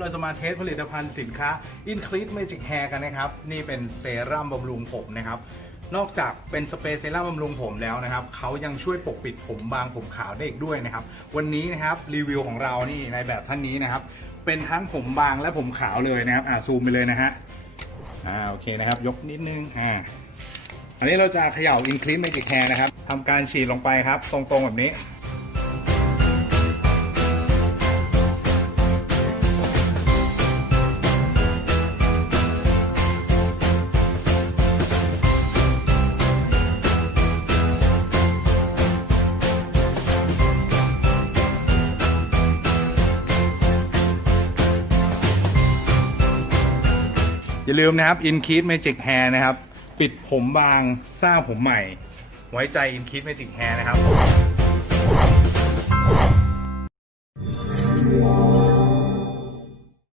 เราจะมาเทสผลิตภัณฑ์สินค้า Increase Magic Hair กันนะครับ นี่เป็นเซรั่มบำรุงผมนะครับ นอกจากเป็นสเปรย์เซรั่มบำรุงผมแล้วนะครับเขายังช่วยปกปิดผมบางผมขาวได้อีกด้วยนะครับ วันนี้นะครับรีวิวของเรานี่ในแบบท่านนี้นะครับ เป็นทั้งผมบางและผมขาวเลยนะครับอ่าซูมไปเลยนะฮะอ่าโอเคนะครับ ยกนิดนึงอ่าอันนี้เราจะเขย่า Increase Magic Hair นะครับทำการฉีดลงไปครับ ตรงๆแบบนี้ อย่าลืมนะครับ Increase Magic Hair นะครับ ปิดผมบางสร้างผมใหม่ ไว้ใจ Increase Magic Hair นะครับ